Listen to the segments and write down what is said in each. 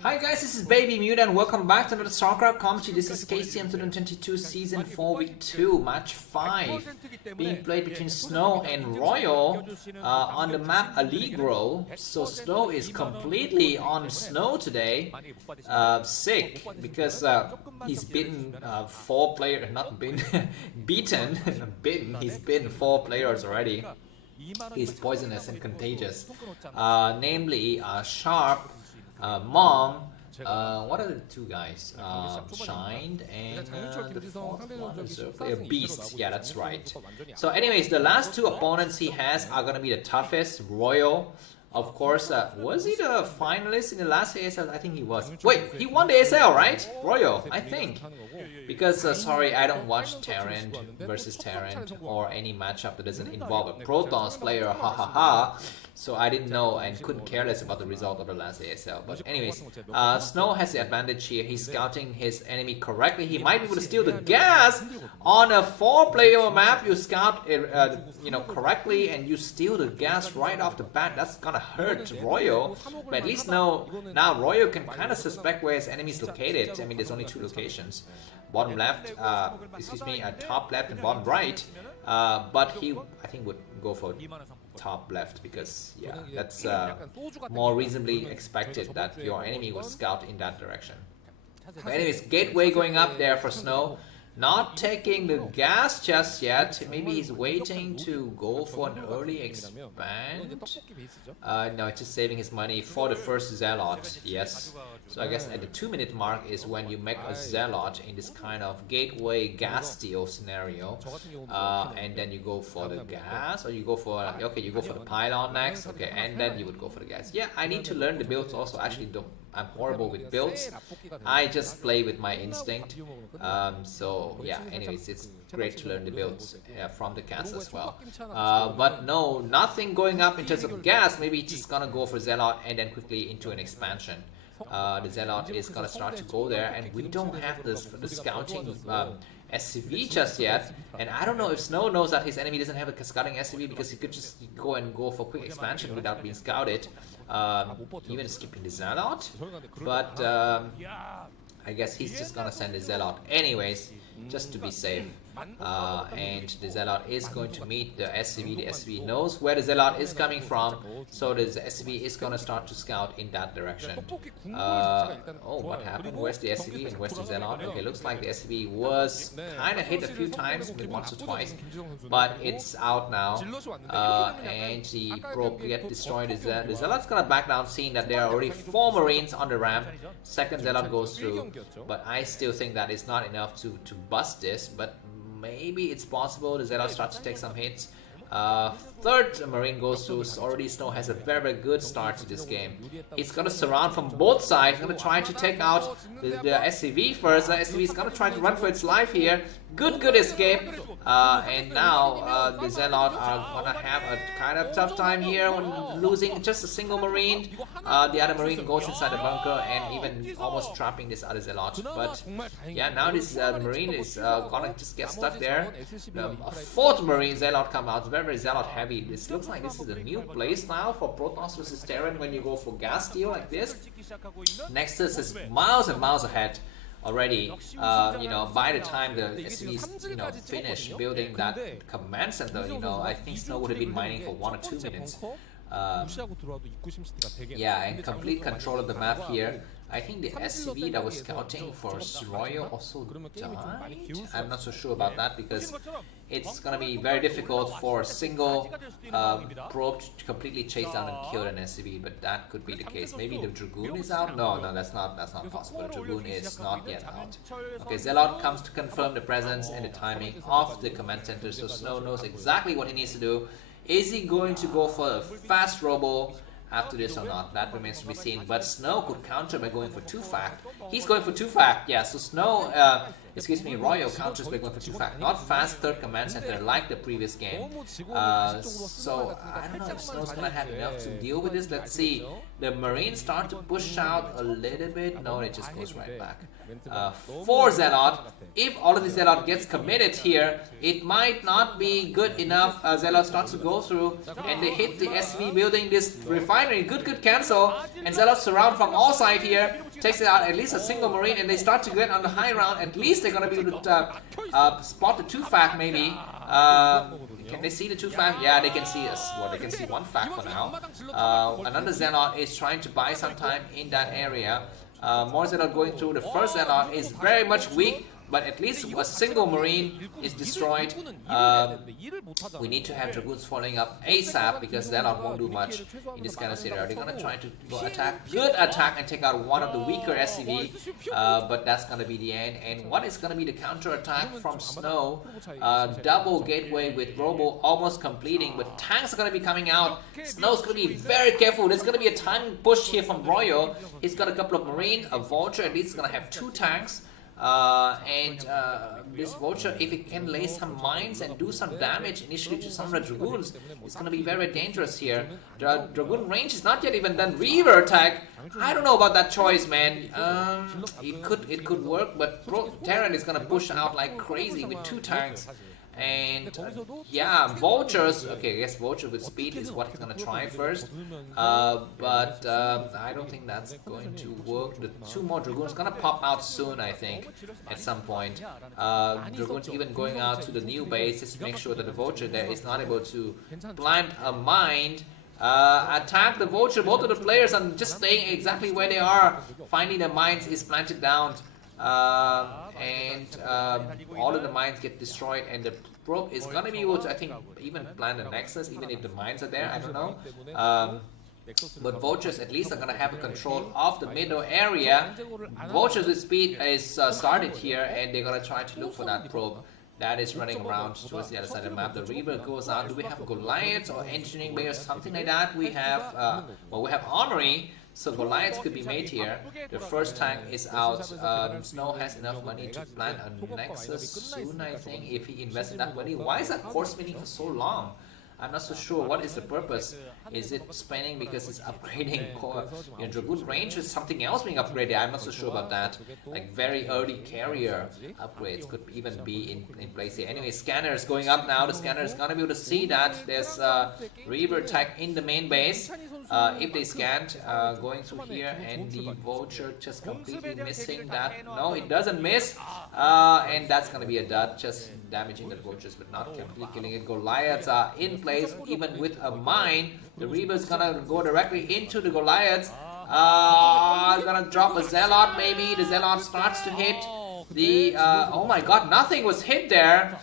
Hi guys, this is Baby Mute and welcome back to another Starcraft commentary. This is KCM 2022 Season 4 Week 2, Match 5, being played between Snow and Royal on the map Allegro. So Snow is completely on Snow today, sick, because he's bitten 4 players, not been beaten, bitten, he's bitten 4 players already. He's poisonous and contagious, namely Sharp, Mom, what are the 2 guys? Shined and the 4th one is Beast. Yeah, that's right. So anyways, the last 2 opponents he has are gonna be the toughest. Royal, of course, was he the finalist in the last ASL? I think he was. Wait, he won the ASL, right? Royal, I think. Because, sorry, I don't watch Terran versus Terran or any matchup that doesn't involve a Protoss player, ha ha ha. So I didn't know and couldn't care less about the result of the last ASL. But anyways, Snow has the advantage here. He's scouting his enemy correctly. He might be able to steal the gas on a 4-player map. You scout it, correctly, and you steal the gas right off the bat. That's gonna hurt Royal. But at least now Royal can kind of suspect where his enemy is located. I mean, there's only 2 locations. Bottom left, top left and bottom right. But he, I think, would go for top left because, yeah, that's more reasonably expected that your enemy will scout in that direction. But anyways, gateway going up there for Snow. Not taking the gas just yet. Maybe he's waiting to go for an early expand. No, it's just saving his money for the first Zealot. Yes. So I guess at the 2-minute mark is when you make a Zealot in this kind of gateway gas steal scenario. And then you go for the gas, or you go for, okay, you go for the pylon next. Okay, and then you would go for the gas. Yeah, I need to learn the builds also. Actually, I'm horrible with builds. I just play with my instinct. So yeah, anyways, it's great to learn the builds from the cast as well. But no, nothing going up in terms of gas. Maybe just gonna go for Zealot and then quickly into an expansion. The Zealot is gonna start to go there, and we don't have the scouting SCV just yet, and I don't know if Snow knows that his enemy doesn't have a scouting SCV because he could just go for quick expansion without being scouted, even skipping the Zealot. But I guess he's just gonna send the Zealot anyways, just to be safe. And the Zealot is going to meet the SCV. The SCV knows where the Zealot is coming from, so the SCV is going to start to scout in that direction. Oh, what happened? Where's the SCV and where's the Zealot? Okay, looks like the SCV was kind of hit a few times, maybe once or twice, but it's out now. And the probe get destroyed. The Zealot's going to back down, seeing that there are already 4 Marines on the ramp. Second Zealot goes through, but I still think that is not enough to bust this, but maybe it's possible. The Zealot starts to take some hits. Third Marine goes through. Already Snow has a very, very good start to this game. He's gonna surround from both sides. He's gonna try to take out the SCV first. The SCV is gonna try to run for its life here. Good escape. And now the Zealot are gonna have a kind of tough time here when losing just a single Marine. The other Marine goes inside the bunker and even almost trapping this other Zealot. But yeah, now this Marine is gonna just get stuck there. A 4th Marine Zealot come out, very, very Zealot heavy. This looks like this is a new playstyle for Protoss versus Terran when you go for gas steal like this. Nexus is miles and miles ahead already. By the time the SCVs finish building that command center, I think Snow would have been mining for 1 or 2 minutes. Yeah, and complete control of the map here. I think the SCV that was scouting for Royal also died. I'm not so sure about that because it's gonna be very difficult for a single probe to completely chase down and kill an SCV, but that could be the case. Maybe the Dragoon is out? No, that's not possible. The Dragoon is not yet out. Okay, Zealot comes to confirm the presence and the timing of the command center, so Snow knows exactly what he needs to do. Is he going to go for a fast robo after this or not? That remains to be seen. But Snow could counter by going for 2-fact. He's going for 2-fact. Yeah, so Snow excuse me, Royal counters by going for 2 fact, not fast third command center like the previous game. So I don't know if Snow's gonna have enough to deal with this. Let's see. The Marines start to push out a little bit. No, it just goes right back. 4 Zealot. If all of the Zealot gets committed here, it might not be good enough. Zealot starts to go through and they hit the SV building, this refinery. Good cancel. And Zealot surround from all sides here. Takes it out at least a single Marine and they start to get on the high ground. At least they're going to be able to spot the 2 fact maybe. Can they see the 2 fact? Yeah, they can see us. Well, they can see 1 fact for now. Another Zealot is trying to buy some time in that area. More Zealot going through. The first Zealot is very much weak, but at least a single Marine is destroyed. We need to have Dragoons following up ASAP because Zealot won't do much in this kind of scenario. They're gonna try to go attack, good attack, and take out one of the weaker SCV, but that's gonna be the end. And what is gonna be the counter attack from Snow? Double gateway with Robo almost completing, but tanks are gonna be coming out. Snow's gonna be very careful. There's gonna be a time push here from Royal. He's got a couple of Marine, a Vulture. At least he's gonna have 2 tanks. This Vulture, if it can lay some mines and do some damage initially to some of the Dragoons, it's going to be very dangerous here. The Dragoon range is not yet even done. Reaver attack, I don't know about that choice, man. It could work, but Terran is going to push out like crazy with 2 tanks. And yeah, Vultures, okay, I guess Vulture with speed is what he's gonna try first, but I don't think that's going to work. The 2 more Dragoons gonna pop out soon, I think, at some point. Dragoons even going out to the new base just to make sure that the Vulture there is not able to plant a mine. Attack the Vulture. Both of the players are just staying exactly where they are. Finally the mines is planted down. All of the mines get destroyed and the probe is gonna be able to, I think, even plant a nexus even if the mines are there, I don't know. But Vultures at least are gonna have a control of the middle area. Vultures with speed is started here and they're gonna try to look for that probe that is running around towards the other side of the map. The Reaver goes out. Do we have Goliaths or Engineering Bay or something like that? We have, well, we have Armory. So Goliaths could be made here. The first tank is out. Snow has enough money to plant a Nexus soon, I think, if he invested that money. Why is that course meeting for so long? I'm not so sure. What is the purpose? Is it spending because it's upgrading core? You know, Dragoon range is something else being upgraded. I'm not so sure about that. Like very early carrier upgrades could even be in place here. Anyway, scanners going up now. The scanner is gonna be able to see that there's Reaver attack in the main base. If they scanned, going through here, and the Vulture just completely missing that. No, it doesn't miss, and that's gonna be a dud. Just damaging the Vultures, but not completely killing it. Goliaths are in place, even with a mine. The Reaver's gonna go directly into the Goliaths. Gonna drop a Zealot, maybe. The Zealot starts to hit. The oh my god, nothing was hit there,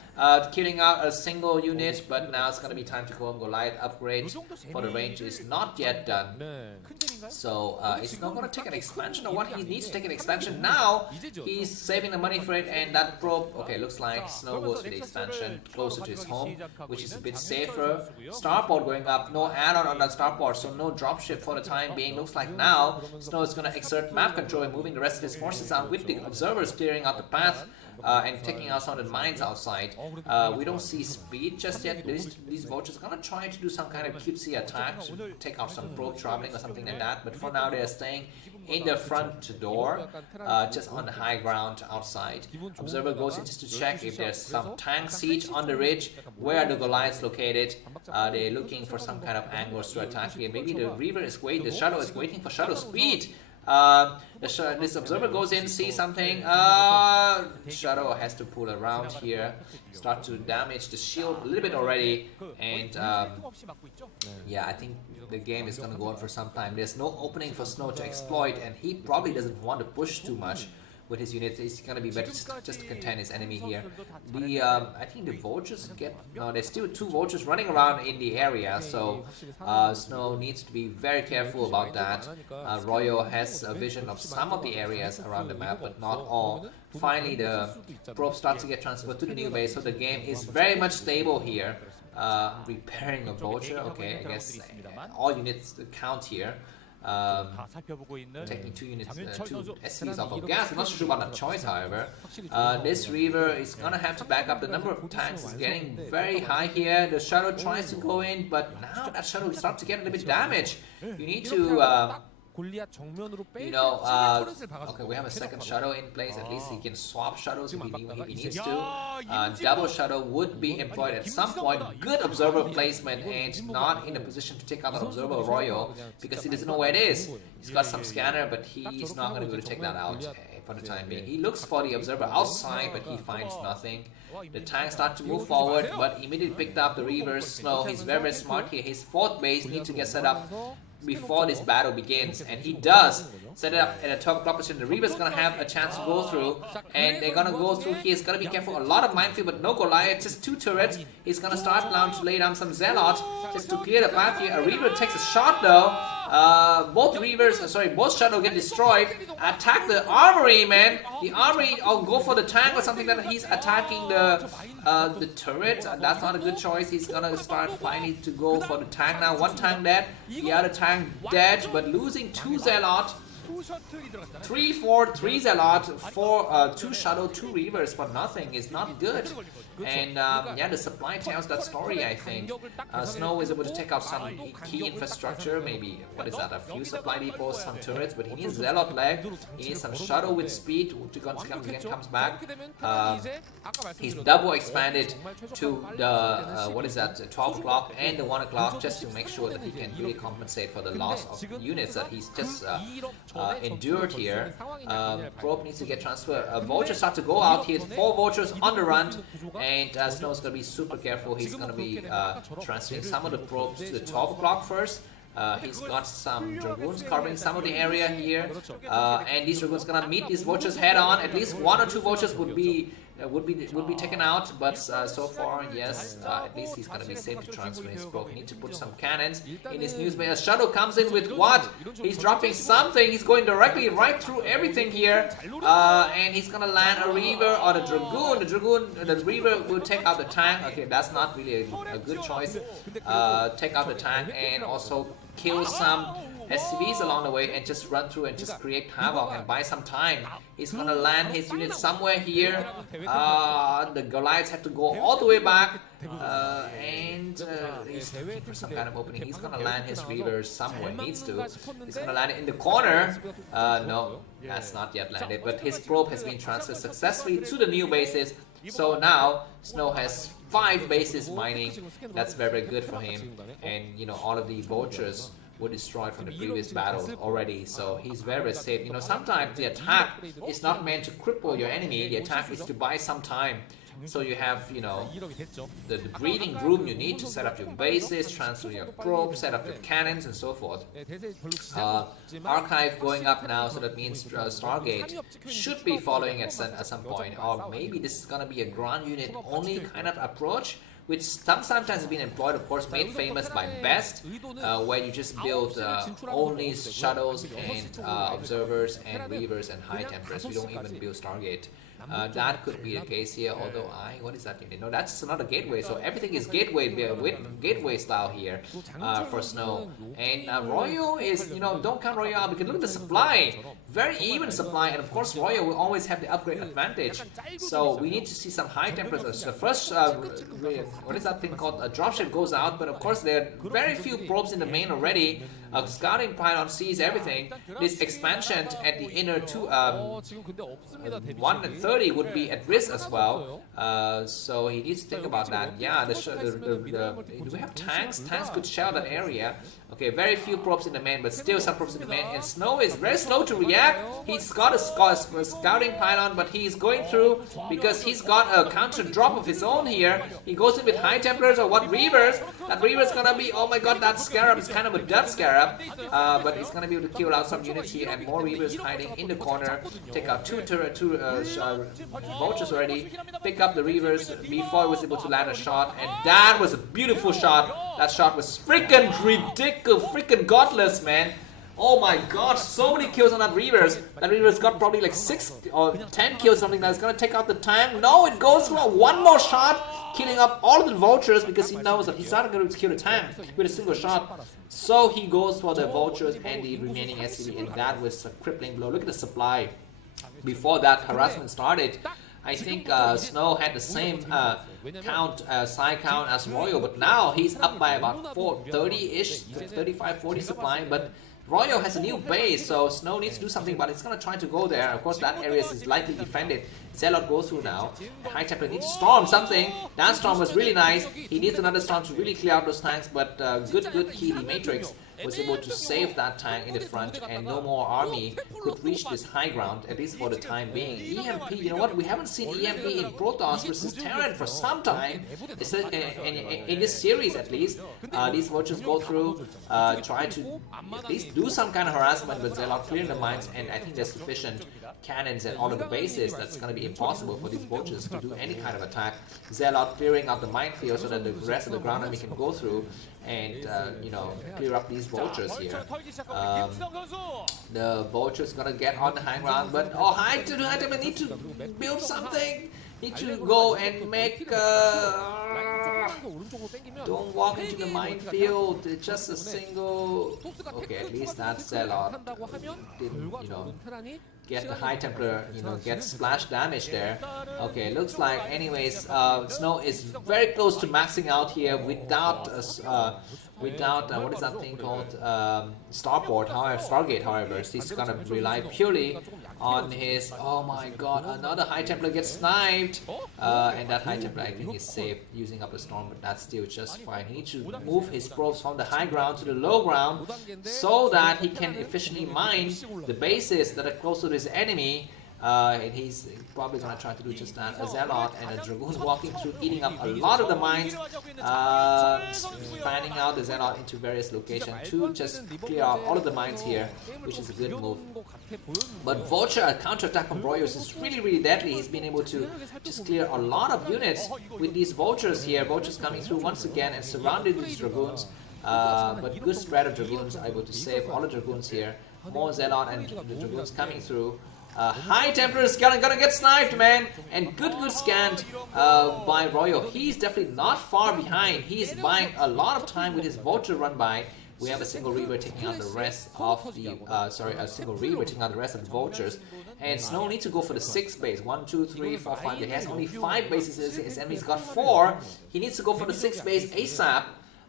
killing out a single unit, but now it's gonna be time to go home. Goliath upgrade for the range is not yet done. So it's not gonna take an expansion, or what he needs to take an expansion now. He's saving the money for it, and that probe, okay, looks like Snow goes for the expansion closer to his home, which is a bit safer. Starport going up, no add-on on that starport, so no dropship for the time being. Looks like now Snow is gonna exert map control and moving the rest of his forces out with the observers clearing out the path and taking out some of the mines outside. We don't see speed just yet. These Vultures are gonna try to do some kind of cutesy attack to take out some probe traveling or something like that, but for now they are staying in the front door, just on the high ground outside. Observer goes in just to check if there's some tank siege on the ridge. Where are the Goliaths located? They're looking for some kind of angles to attack here. Maybe the Reaver is waiting, the Shadow is waiting for Shadow speed. This observer goes in, sees something. Shadow has to pull around here, start to damage the shield a little bit already, and yeah, I think the game is gonna go on for some time. There's no opening for Snow to exploit, and he probably doesn't want to push too much with his unit. He's gonna be better just to contain his enemy here. I think the Vultures get, no, there's still 2 Vultures running around in the area, so Snow needs to be very careful about that. Royal has a vision of some of the areas around the map, but not all. Finally, the probe starts to get transferred to the new base, so the game is very much stable here. Repairing a Vulture, okay, I guess all units count here. taking 2 units, 2 SCVs off of gas. I'm not sure about that choice, however. This Reaver is gonna have to back up. The number of tanks is getting very high here. The shuttle tries to go in, but now that shuttle starts to get a little bit damaged. You need to okay, we have a second shuttle in place. At least he can swap shuttles if he needs to. Double shuttle would be employed at some point. Good observer placement, and not in a position to take out the observer Royal because he doesn't know where it is. He's got some scanner, but he's not going to be able to take that out for the time being. He looks for the observer outside, but he finds nothing. The tanks start to move forward, but immediately picked up the Reaver. Snow, he's very, very smart here. His 4th base needs to get set up before this battle begins, and he does set it up at a 12 o'clock position. The Reaver's gonna have a chance to go through, and they're gonna go through. He's gonna be careful. A lot of minefield, but no Goliath, just 2 turrets. He's gonna start down to lay down some Zealot just to clear the path here. A Reaver takes a shot though. Both shuttle get destroyed. Attack the armory, man. The armory, or go for the tank or something. That he's attacking the turret. That's not a good choice. He's gonna start finally to go for the tank now. 1 tank dead, the other tank dead, but losing 2 Zealot. 3, 4, 3 Zealot, 2 shuttle, 2 Reavers for nothing is not good. And yeah, the supply tells that story, I think. Snow is able to take out some key infrastructure, maybe, what is that, a few supply depots, some turrets, but he needs Zealot leg, he needs some shuttle with speed, comes back. He's double expanded to the, what is that, 12 o'clock and the 1 o'clock, just to make sure that he can really compensate for the loss of units that he's just endured here. Probe needs to get transferred. Vultures start to go out. He has 4 Vultures on the run, and Snow's going to be super careful. He's going to be transferring some of the probes to the 12 o'clock first. He's got some Dragoons covering some of the area here, and these Dragoons gonna meet these Vultures head on. At least 1 or 2 Vultures would be taken out, but so far, yes, at least he's gonna be safe to transfer his probe. Need to put some cannons in his newspaper. Shuttle comes in with what? He's dropping something. He's going directly right through everything here, and he's gonna land a Reaver or the Dragoon. The Reaver will take out the tank. Okay, that's not really a good choice. Take out the tank and also kill some SCVs along the way and just run through and just create havoc and buy some time. He's gonna land his units somewhere here. The Goliaths have to go all the way back, and he's looking for some kind of opening. He's gonna land his Reavers somewhere. He needs to. He's gonna land it in the corner. No, that's not yet landed. But his probe has been transferred successfully to the new bases. So now Snow has 5 bases mining. That's very, very good for him. And you know, all of the vultures were destroyed from the previous battle already, so he's very, very safe. You know, sometimes the attack is not meant to cripple your enemy. The attack is to buy some time. So you have, you know, the breathing room you need to set up your bases, transfer your probes, set up your cannons, and so forth. Archive going up now, so that means Stargate should be following at some point, or maybe this is gonna be a ground unit only kind of approach, which sometimes has been employed, of course, made famous by Best, where you just build only shuttles and observers and Reavers and High Templars. We don't even build Stargate. That could be the case here, although what is that unit? No, that's not a gateway, so everything is gateway style here for Snow. And Royal is, you know, don't count Royal out because look at the supply. Very even supply, and of course Royal will always have the upgrade advantage. So we need to see some High Templars. The first, what is that thing called? A dropship goes out, but of course there are very few probes in the main already. Scouting pylon sees everything. This expansion at the inner 130 would be at risk as well. So he needs to think about that. Yeah, do we have tanks? Tanks could shell that area. Okay, very few probes in the main, but still some probes in the main. And Snow is very slow to react. He's got a scouting pylon, but he's going through because he's got a counter drop of his own here. He goes in with High Templars or what Reavers. That Reaver's gonna be, oh my god, that Scarab is kind of a death Scarab. But he's gonna be able to kill out some units here, and more Reavers hiding in the corner. Take out two vultures already. Pick up the Reavers before he was able to land a shot, and that was a beautiful shot. That shot was freaking ridiculous, freaking godless, man. Oh my god, so many kills on that Reavers. That Reavers got probably like 6 or 10 kills, something that's gonna take out the tank. No, it goes for one more shot, killing up all of the vultures because he knows that he's not gonna kill the tank with a single shot. So he goes for the vultures and the remaining SCV, and that was a crippling blow. Look at the supply. Before that harassment started, I think Snow had the same side count as Royal, but now he's up by about 30-ish, 35-40 supply, but Royal has a new base, so Snow needs to do something, but it's going to try to go there. Of course, that area is likely defended. Zealot goes through now. High Templar needs to storm something. That storm was really nice. He needs another storm to really clear out those tanks, but good key, the Matrix was able to save that tank in the front, and no more army could reach this high ground, at least for the time being. EMP, you know what, we haven't seen EMP in Protoss versus Terran for some time, in this series at least. These vultures go through, try to at least do some kind of harassment, but Zealot clearing the mines, and I think there's sufficient cannons at all of the bases that's going to be impossible for these vultures to do any kind of attack. Zealot clearing up the minefield so that the rest of the ground army can go through and you know, clear up these vultures here. The vultures gonna get on the high ground, but oh, High Templar need to build something. Need to go and make don't walk into the minefield. It's just a single. Okay, at least that's Zealot didn't, you know, get the High Templar, you know, get splash damage there. Okay, looks like anyways Snow is very close to maxing out here without what is that thing called, Stargate. However, he's gonna rely purely on his, oh my god, another High Templar gets sniped, and that High Templar I think is safe using up a storm, but that's still just fine. He needs to move his probes from the high ground to the low ground so that he can efficiently mine the bases that are close to his enemy. And he's probably gonna try to do just that. A Zealot and a Dragoon walking through, eating up a lot of the mines, fanning out the Zealot into various locations to just clear out all of the mines here, which is a good move. But Vulture counter-attack from Royals is really deadly. He's been able to just clear a lot of units with these Vultures here. Vultures coming through once again and surrounded with these Dragoons. But good spread of Dragoons are able to save all the Dragoons here. More Zealot and the Dragoons coming through. High Templar is gonna get sniped, man, and good scanned by Royal. He's definitely not far behind. He's buying a lot of time with his Vulture run by. We have a single Reaver taking out the rest of the a single Reaver taking out the rest of the Vultures, and Snow needs to go for the 6th base. 1, 2, 3, 4, 5. He has only 5 bases. His enemy's got 4. He needs to go for the 6th base ASAP.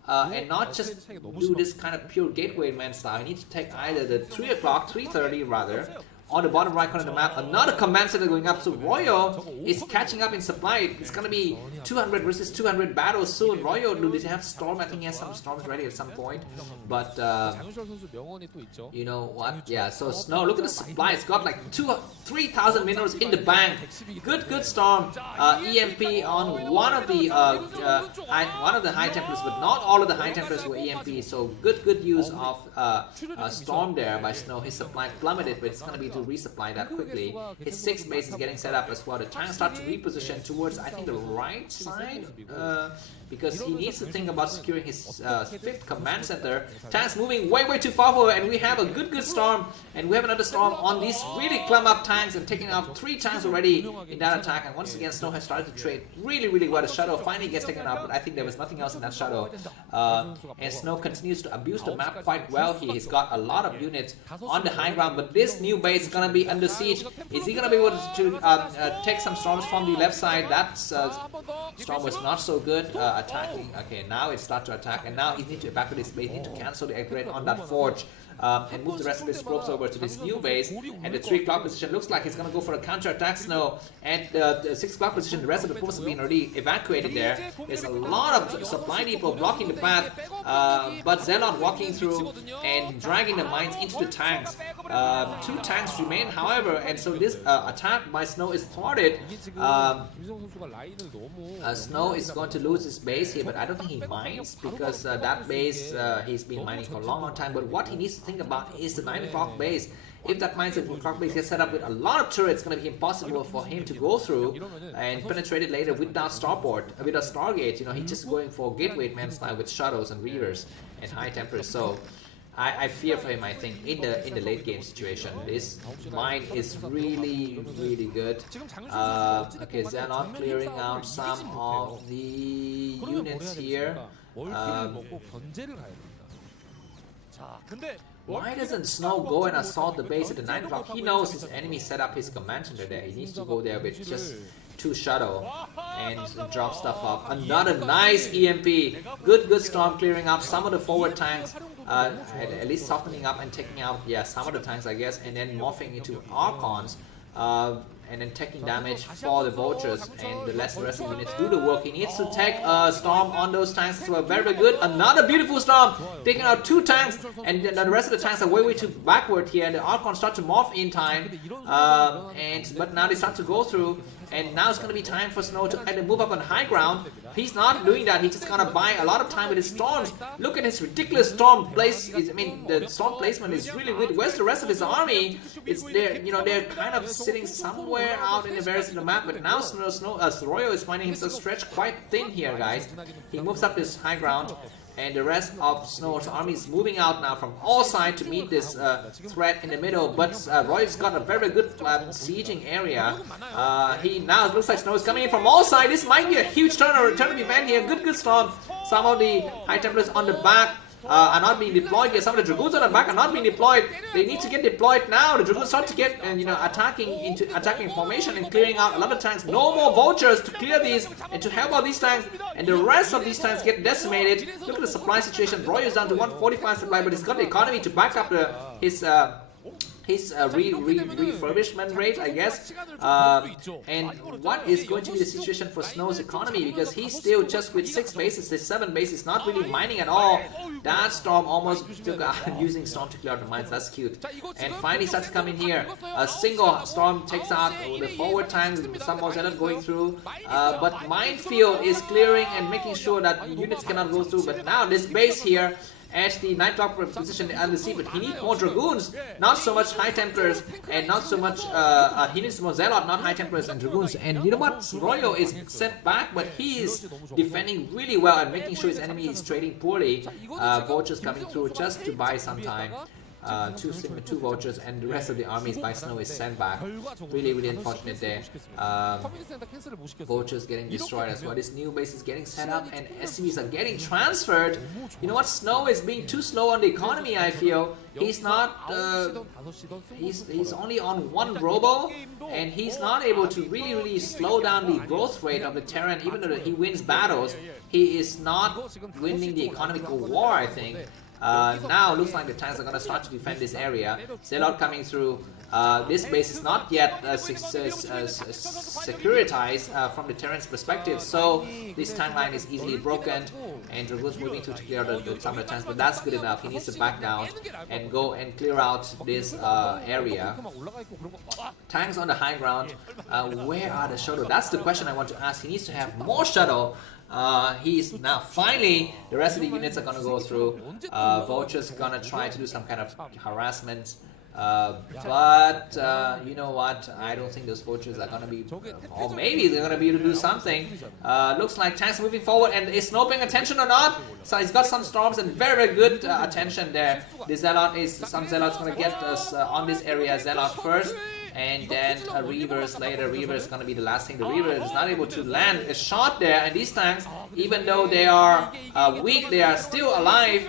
And not just do this kind of pure gateway man style. He needs to take either the 3 o'clock, 3:30 rather. On the bottom right corner of the map, another command center going up. So Royal is catching up in supply. It's gonna be 200 versus 200 battles soon. Royal, do they have Storm? I think he has some Storms ready at some point. But you know what? Yeah. So Snow, look at the supply. It's got like 3,000 minerals in the bank. Good Storm. EMP on one of the High Templars, but not all of the High Templars were EMP. So good use of Storm there by Snow. His supply plummeted, but it's gonna be to resupply that quickly. His 6th base is getting set up as well. The tanks start to reposition towards, I think, the right side, because he needs to think about securing his 5th command center. Tanks moving way too far forward, and we have a good Storm, and we have another Storm on these really clump up tanks and taking out 3 tanks already in that attack. And once again, Snow has started to trade really well. The Shadow finally gets taken out, but I think there was nothing else in that Shadow. And Snow continues to abuse the map quite well here. He's got a lot of units on the high ground, but this new base is gonna be under siege. Is he gonna be able to take some Storms from the left side? That Storm was not so good attacking. Okay, now it starts to attack, and now he needs to evacuate his base. He needs to cancel the upgrade on that forge. And move the rest of his probes over to this new base. And the 3 o'clock position looks like he's going to go for a counter-attack. Snow. At the 6 o'clock position, the rest of the probes have been already evacuated there. There's a lot of supply depot blocking the path, but Zealot walking through and dragging the mines into the tanks. 2 tanks remain, however, and so this attack by Snow is thwarted. Snow is going to lose his base here, but I don't think he mines, because that base he's been mining for a long time. But what he needs to think about is the 9 o'clock base. If that 9 o'clock base gets set up with a lot of turrets, it's going to be impossible for him to go through and penetrate it later without without Stargate. You know, he's just going for gateway man style with Shadows and Reavers and High Templars. So I fear for him. I think in the late game situation, this mine is really good. Okay, Xenon clearing out some of the units here. Why doesn't Snow go and assault the base at the 9 o'clock? He knows his enemy set up his command center there. He needs to go there with just 2 shuttle and drop stuff off. Another nice EMP. Good storm clearing up some of the forward tanks. At least softening up and taking out, yeah, some of the tanks, I guess, and then morphing into Archons. And then taking damage for the vultures, and the rest of the units do the work. He needs to take a storm on those tanks as well. Very good. Another beautiful storm, taking out 2 tanks, and the rest of the tanks are way too backward here. And the Archons start to morph in time, but now they start to go through. And now it's going to be time for Snow to either move up on high ground. He's not doing that. He's just going to buy a lot of time with his storms. Look at his ridiculous storm place. I mean, the storm placement is really good. Where's the rest of his army? It's there. You know, they're kind of sitting somewhere out in the very center of the map. But now Royo is finding himself stretched quite thin here, guys. He moves up this high ground. And the rest of Snow's army is moving out now from all sides to meet this threat in the middle. But Roy's got a very good sieging area. He now looks like Snow is coming in from all sides. This might be a huge turn of event here. Good storm. Some of the High Templars on the back are not being deployed here. Some of the Dragoons on the back are not being deployed. They need to get deployed now. The Dragoons start to get attacking formation and clearing out a lot of tanks. No more vultures to clear these and to help out these tanks. And the rest of these tanks get decimated. Look at the supply situation. Roy is down to 145 supply, but he's got the economy to back up his refurbishment rate, I guess. And what is going to be the situation for Snow's economy, because he's still just with 6 bases, there's 7 bases, not really mining at all. That storm almost took out using storm to clear out the mines. That's cute. And finally starts to come in here. A single storm takes out the forward tanks. Some more Zenith going through, but minefield is clearing and making sure that units cannot go through. But now this base here at the 9 o'clock position at the sea, but he needs more Dragoons, not so much High Templars, and not so much, he needs more Zealot, not High Templars and Dragoons. And you know what, Royo is set back, but he is defending really well and making sure his enemy is trading poorly. Vultures coming through just to buy some time. 2 vultures, and the rest of the armies by Snow is sent back. Really unfortunate there. Vultures getting destroyed as well. This new base is getting set up and SCVs are getting transferred. You know what, Snow is being too slow on the economy, I feel. He's not, he's only on 1 robo, and he's not able to really slow down the growth rate of the Terran. Even though he wins battles, he is not winning the economical war, I think. Now looks like the tanks are going to start to defend this area. Zealot coming through. This base is not yet securitized from the Terran's perspective, so this tank line is easily broken, and Dragoon's moving to clear some of the tanks, but that's good enough. He needs to back down and go and clear out this area. Tanks on the high ground. Where are the shuttle? That's the question I want to ask. He needs to have more shuttle. He's now finally the rest of the units are gonna go through. Vulture's gonna try to do some kind of harassment, but you know what, I don't think those vultures are gonna be, or maybe they're gonna be able to do something. Looks like tanks moving forward, and is Snow paying attention or not? So he's got some storms and very good attention there. The Zealot is, some Zealot's gonna get us on this area. Zealot first, and then a Reavers later. Reaver is going to be the last thing. The Reaver is not able to land a shot there, and these tanks, even though they are weak, they are still alive.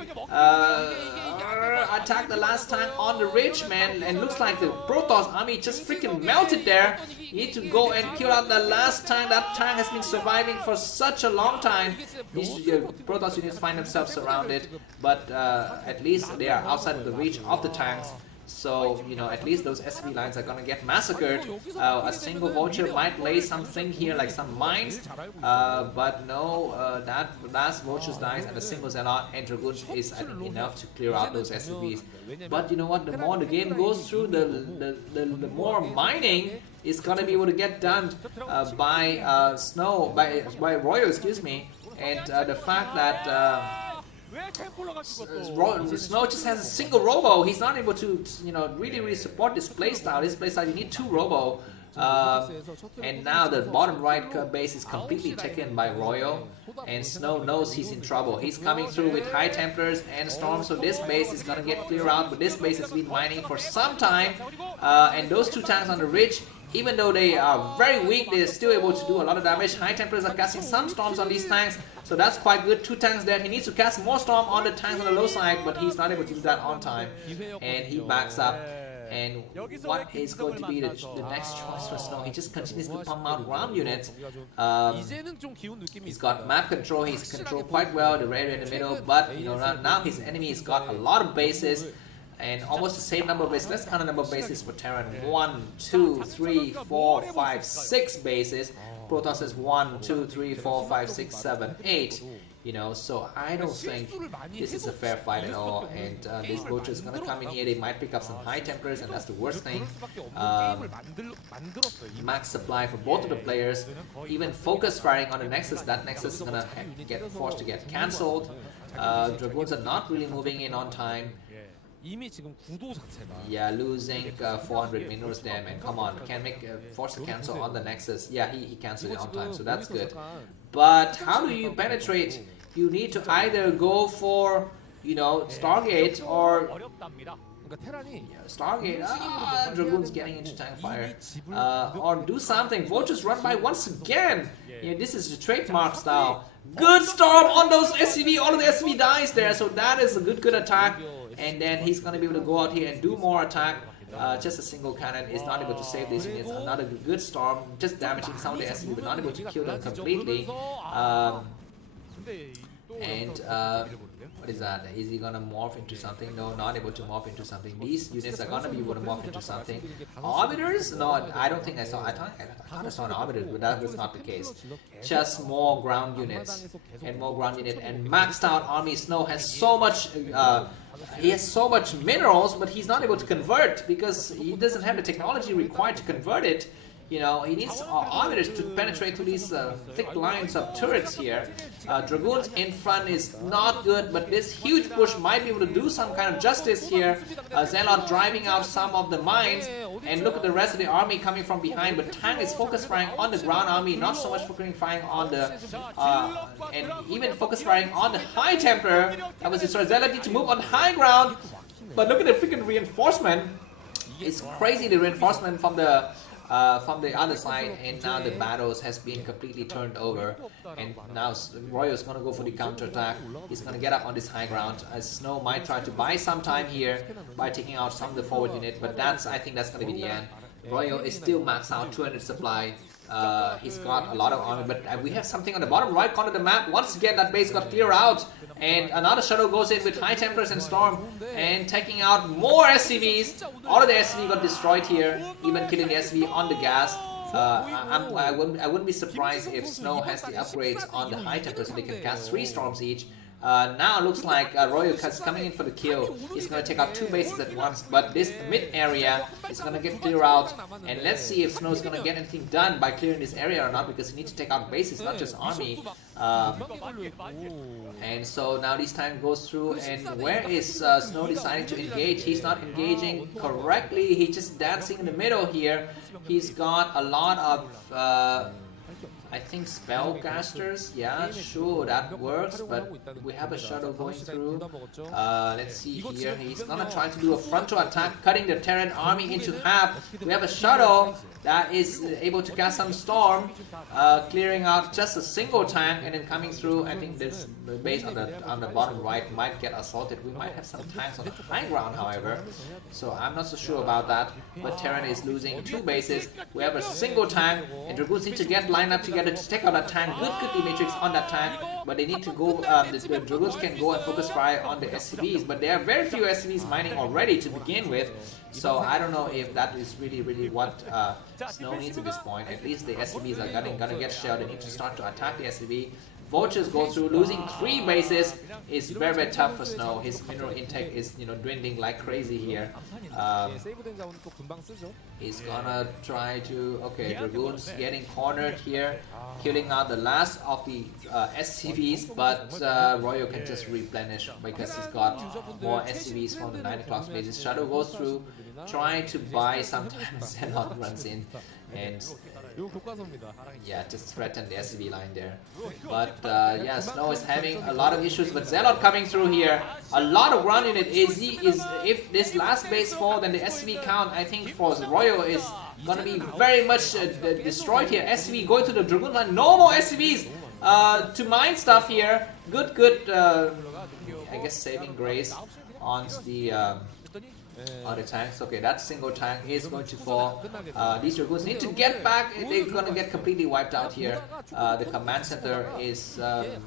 Attacked the last tank on the ridge, man, and looks like the Protoss army just freaking melted there. You need to go and kill out the last tank. That tank has been surviving for such a long time. These Protoss units find themselves surrounded, but at least they are outside of the reach of the tanks. So, you know, at least those SV lines are gonna get massacred. A single vulture might lay something here, like some mines, but no, that last vulture dies, and a single Zealot and Dragoons is, I think, enough to clear out those SCVs. But you know what, the more the game goes through, the more mining is gonna be able to get done by Snow, by Royo, excuse me, and the fact that Snow just has a single robo. He's not able to, you know, really support this playstyle. This playstyle, you need 2 robo. And now the bottom right base is completely taken by Royal, and Snow knows he's in trouble. He's coming through with High Templars and Storm, so this base is gonna get cleared out, but this base has been mining for some time, and those two tanks on the ridge, even though they are very weak, they're still able to do a lot of damage. High Templars are casting some storms on these tanks, so that's quite good. Two tanks dead. He needs to cast more storm on the tanks on the low side, but he's not able to do that on time, and he backs up. And what is going to be the next choice for Snow? He just continues to pump out ground units. He's got map control. He's controlled quite well the area in the middle, but you know now his enemy has got a lot of bases. And almost the same number of bases. Let's count the number of bases for Terran. 1, 2, 3, 4, 5, 6 bases. Protoss is 1, 2, 3, 4, 5, 6, 7, 8. You know, so I don't think this is a fair fight at all. And this Vulture is gonna come in here. They might pick up some High Templars, and that's the worst thing. Max supply for both of the players. Even focus firing on the Nexus. That Nexus is gonna get forced to get cancelled. Dragoons are not really moving in on time. Yeah, losing 400 minerals there, man. Come on, can make force a cancel on the Nexus. Yeah, he canceled it on time, so that's good. But how do you penetrate? You need to either go for, you know, Stargate or Stargate. Dragoons getting into tank fire, or do something. Vultures run by once again. Yeah, this is the trademark style. Good storm on those SCV. All of the SCV dies there, so that is a good attack. And then he's gonna be able to go out here and do more attack. Just a single cannon is not able to save these units. Another good storm, just damaging some of the SCV, but not able to kill them completely. What is that? Is he gonna morph into something? No, not able to morph into something. These units are gonna be able to morph into something. Arbiters? No, I don't think I saw. I thought I saw an arbiter, but that was not the case. Just more ground units and more ground unit, and maxed out army. Snow has so much. He has so much minerals, but he's not able to convert because he doesn't have the technology required to convert it. You know, he needs arbiters to penetrate through these thick lines of turrets here. Dragoons in front is not good, but this huge push might be able to do some kind of justice here. Zealot driving out some of the mines, and look at the rest of the army coming from behind. But Tang is focus firing on the ground army, not so much focusing firing on the, and even focus firing on the High Templar. That was destroyed. Zealot need to move on high ground, but look at the freaking reinforcement. It's crazy, the reinforcement from the other side, and now the battles has been completely turned over, and now Royal is gonna go for the counter attack. He's gonna get up on this high ground. Snow might try to buy some time here by taking out some of the forward unit, but I think that's gonna be the end. Royal is still maxed out 200 supply. He's got a lot of army, but we have something on the bottom right corner of the map. Once again, that base got cleared out, and another shuttle goes in with High Templars and Storm, and taking out more SCVs. All of the SCV got destroyed here, even killing the SCV on the gas. I wouldn't be surprised if Snow has the upgrades on the High Templars so they can cast 3 storms each. Now it looks like Royal is coming in for the kill. He's going to take out 2 bases at once, but this mid area is going to get cleared out, and let's see if Snow is going to get anything done by clearing this area or not, because he needs to take out bases, not just army. And so now this time goes through, and where is Snow deciding to engage? He's not engaging correctly. He's just dancing in the middle here. He's got a lot of I think spellcasters, yeah, sure, that works, but we have a shuttle going through. Let's see here, he's gonna try to do a frontal attack, cutting the Terran army into half. We have a shuttle that is able to cast some storm, clearing out just a single tank, and then coming through. I think this base on the bottom right might get assaulted. We might have some tanks on the high ground, however, so I'm not so sure about that. But Terran is losing 2 bases. We have a single tank, and Dragoons need to get lined up together to take out that tank. Good cookie matrix on that tank, but they need to go. The Dragoons can go and focus fire on the SCVs, but there are very few SCVs mining already to begin with. So I don't know if that is really what Snow needs at this point. At least the SCVs are gonna get shelled. They need to start to attack the SCV. Vultures go through, losing 3 bases is very tough for Snow. His mineral intake is dwindling like crazy here. He's gonna try to, okay, Dragoons getting cornered here, killing out the last of the SCVs, but Royal can just replenish because he's got more SCVs from the 9 o'clock bases. Shadow goes through, trying to buy sometimes and not runs in and yeah, just threaten the SCV line there. But yeah, Snow is having a lot of issues, but Zealot coming through here. A lot of ground unit. If this last base fall, then the SCV count, I think, for Royal is gonna be very much destroyed here. SCV going to the Dragoon line. No more SCVs to mine stuff here. Good, I guess saving grace on the other tanks. Okay, that single tank is going to fall. These Dragoons need to get back. They're gonna get completely wiped out here. The command center is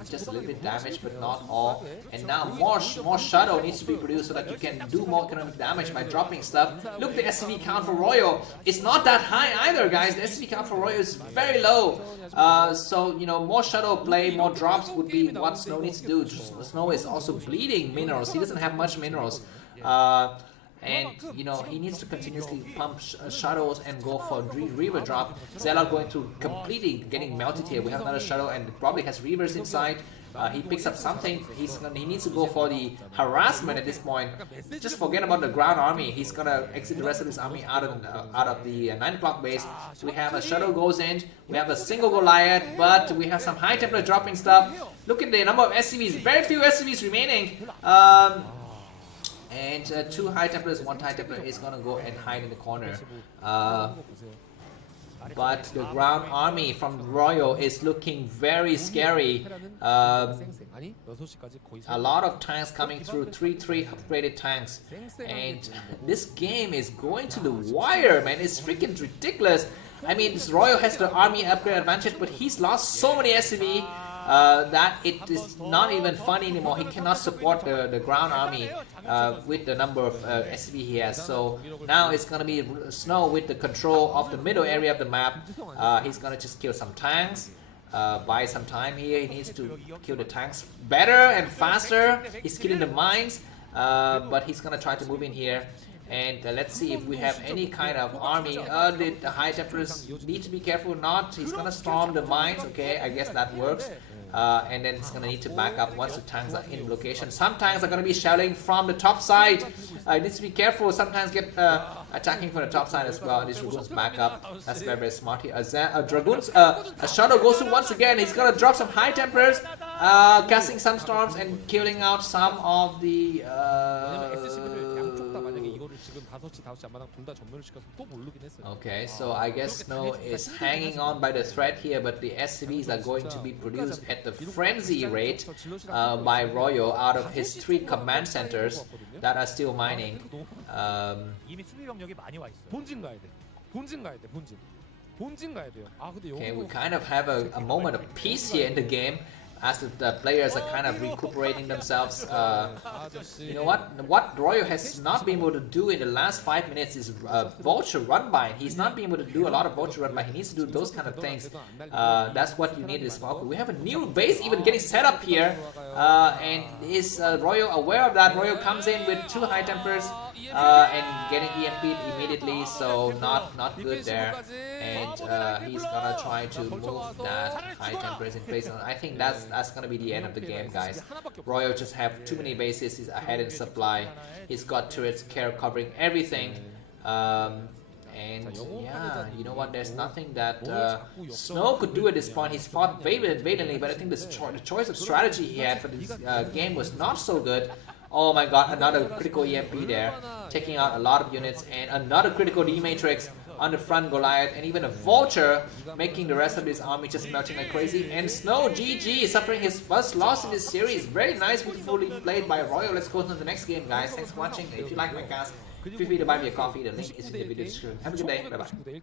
just a little bit damaged, but not all. And now more shadow needs to be produced so that you can do more economic damage by dropping stuff. Look, the SCV count for Royal is not that high either, guys. The SCV count for Royal is very low. So you know, more shadow play, more drops would be what Snow needs to do. Snow is also bleeding minerals. He doesn't have much minerals. And you know, he needs to continuously pump shadows and go for Reaver drop. Zealot going to completely getting melted here. We have another shadow and probably has Reavers inside. He picks up something. He needs to go for the harassment at this point. Just forget about the ground army. He's gonna exit the rest of his army out of the 9 o'clock base. We have a shadow goes in. We have a single Goliath, but we have some High Templar dropping stuff. Look at the number of SCVs. Very few SCVs remaining. And 2 High Templars, 1 High Templar is gonna go and hide in the corner. But the ground army from Royal is looking very scary. A lot of tanks coming through, 3 upgraded tanks. And this game is going to the wire, man. It's freaking ridiculous. I mean, Royal has the army upgrade advantage, but he's lost so many SCV. That it is not even funny anymore. He cannot support the ground army with the number of SCV he has. So now it's gonna be Snow with the control of the middle area of the map. He's gonna just kill some tanks, buy some time here. He needs to kill the tanks better and faster. He's killing the mines, but he's gonna try to move in here. And let's see if we have any kind of army. The High Templars need to be careful or not. He's gonna storm the mines. Okay, I guess that works. And then it's gonna need to back up once the tanks are in location. Some tanks are gonna be shelling from the top side. Needs to be careful. Sometimes get attacking from the top side as well. These Dragoons back up. That's very smart here. Dragoons, a shadow goes through once again. He's gonna drop some High Templars, casting some storms and killing out some of the. Okay, so I guess Snow is hanging on by the thread here, but the SCVs are going to be produced at the frenzy rate by Royal out of his 3 command centers that are still mining. Okay, we kind of have a moment of peace here in the game, as the players are kind of recuperating themselves. You know what Royal has not been able to do in the last 5 minutes is vulture run by. He's not been able to do a lot of vulture run by. He needs to do those kind of things. That's what you need in Smoke. We have a new base even getting set up here, and is Royal aware of that? Royal comes in with 2 High Templars and getting EMP'd immediately, so not good there. And he's gonna try to move that High Templars in place. And I think that's gonna be the end of the game, guys. Royal just have too many bases. He's ahead in supply. He's got turrets covering everything. And yeah, you know what? There's nothing that Snow could do at this point. He's fought valiantly, but I think the choice of strategy he had for this game was not so good. Oh my god, another critical EMP there, taking out a lot of units, and another critical D-Matrix on the front Goliath, and even a Vulture, making the rest of this army just melting like crazy. And Snow, GG, suffering his first loss in this series. Very nice, beautifully played by Royal. Let's go to the next game, guys. Thanks for watching. If you like my cast, feel free to buy me a coffee. The link is in the video description. Have a good day. Bye-bye.